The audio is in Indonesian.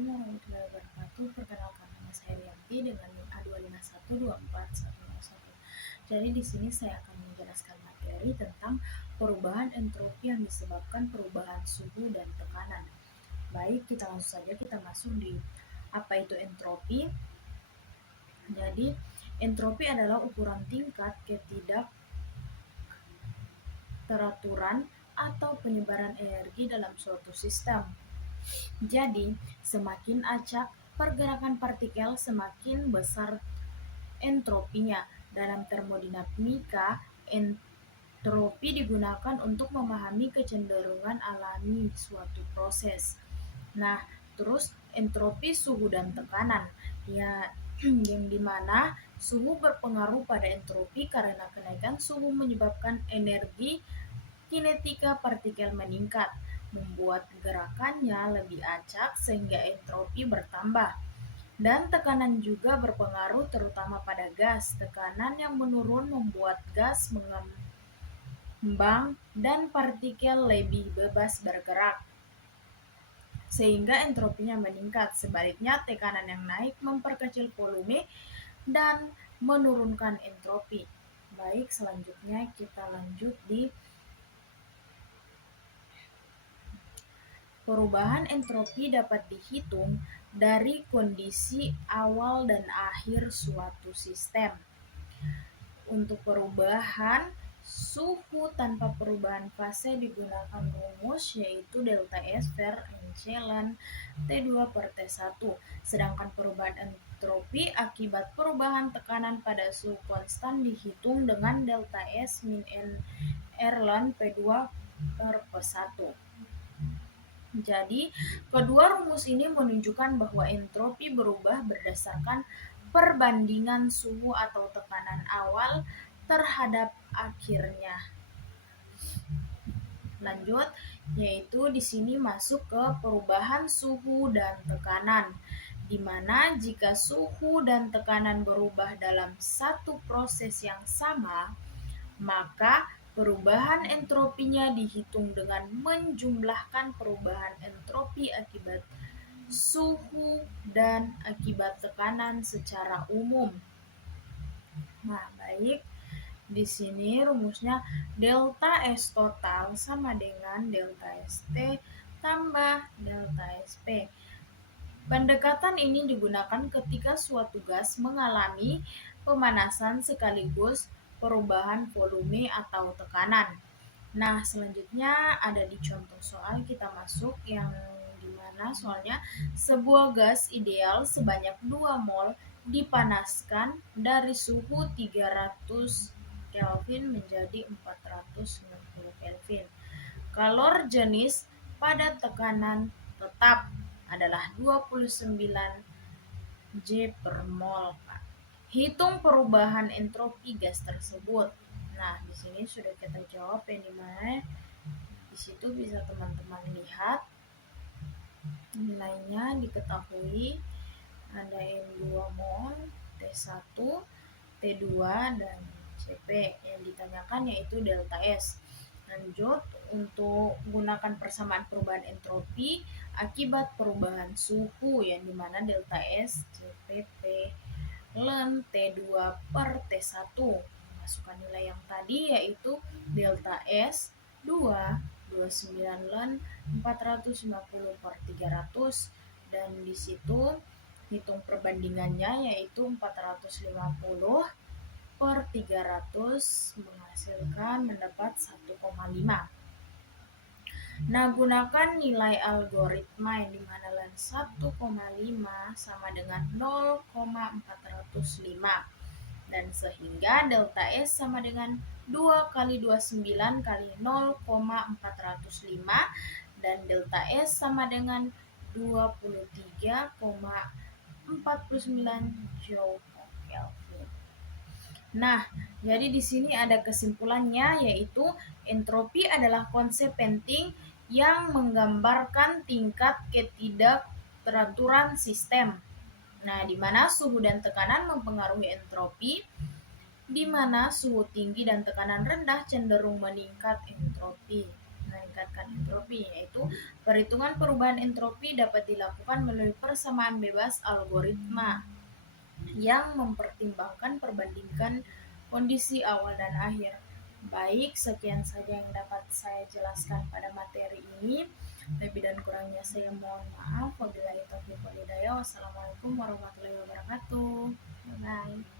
Assalamualaikum warahmatullahi wabarakatuh. Perkenalkan, nama saya Rianti dengan NIM A251241101. Jadi di sini saya akan menjelaskan materi tentang perubahan entropi yang disebabkan perubahan suhu dan tekanan. Baik, kita langsung saja kita masuk di apa itu entropi. Jadi entropi adalah ukuran tingkat ketidakteraturan atau penyebaran energi dalam suatu sistem. Jadi, semakin acak pergerakan partikel, semakin besar entropinya. Dalam termodinamika, entropi digunakan untuk memahami kecenderungan alami suatu proses. Nah, terus entropi suhu dan tekanan, ya, yang dimana suhu berpengaruh pada entropi karena kenaikan suhu menyebabkan energi kinetika partikel meningkat, membuat gerakannya lebih acak sehingga entropi bertambah. Dan tekanan juga berpengaruh terutama pada gas. Tekanan yang menurun membuat gas mengembang dan partikel lebih bebas bergerak, sehingga entropinya meningkat. Sebaliknya, tekanan yang naik memperkecil volume dan menurunkan entropi. Baik, selanjutnya kita lanjut di perubahan entropi dapat dihitung dari kondisi awal dan akhir suatu sistem. Untuk perubahan suhu tanpa perubahan fase digunakan rumus yaitu delta S per ln T2 per T1. Sedangkan perubahan entropi akibat perubahan tekanan pada suhu konstan dihitung dengan delta S min N R ln P2 per P1. Jadi, kedua rumus ini menunjukkan bahwa entropi berubah berdasarkan perbandingan suhu atau tekanan awal terhadap akhirnya. Lanjut, yaitu di sini masuk ke perubahan suhu dan tekanan, di mana jika suhu dan tekanan berubah dalam satu proses yang sama, maka perubahan entropinya dihitung dengan menjumlahkan perubahan entropi akibat suhu dan akibat tekanan secara umum. Nah, baik. Di sini rumusnya delta S total sama dengan delta ST tambah delta SP. Pendekatan ini digunakan ketika suatu gas mengalami pemanasan sekaligus perubahan volume atau tekanan. Nah, selanjutnya ada di contoh soal, kita masuk yang dimana soalnya sebuah gas ideal sebanyak 2 mol dipanaskan dari suhu 300 Kelvin menjadi 490 Kelvin. Kalor jenis pada tekanan tetap adalah 29 J per mol. Hitung perubahan entropi gas tersebut. Nah, di sini sudah kita jawab yang dimana di situ bisa teman-teman lihat nilainya diketahui ada M2 mol, T1, T2 dan CP. Yang ditanyakan yaitu delta S. Lanjut, untuk gunakan persamaan perubahan entropi akibat perubahan suhu yang dimana delta S CPP ln T2 per T1. Masukkan nilai yang tadi yaitu delta S 29 ln 450 per 300, dan di situ hitung perbandingannya yaitu 450 per 300 mendapat 1,5. Nah, gunakan nilai algoritma yang dimana ln 1,5 sama dengan 0,405, dan sehingga delta S sama dengan 2 kali 29 kali 0,405 dan delta S sama dengan 23,49 Joule per Kelvin. Nah, jadi di sini ada kesimpulannya yaitu entropi adalah konsep penting yang menggambarkan tingkat ketidakteraturan sistem. Nah, di mana suhu dan tekanan mempengaruhi entropi, di mana suhu tinggi dan tekanan rendah cenderung meningkat entropi. meningkatkan entropi, yaitu perhitungan perubahan entropi dapat dilakukan melalui persamaan bebas algoritma yang mempertimbangkan perbandingan kondisi awal dan akhir. Baik, sekian saja yang dapat saya jelaskan pada materi ini. Lebih dan kurangnya saya mohon maaf. Wabillahi taufiq wal hidayah. Wassalamualaikum warahmatullahi wabarakatuh. Bye.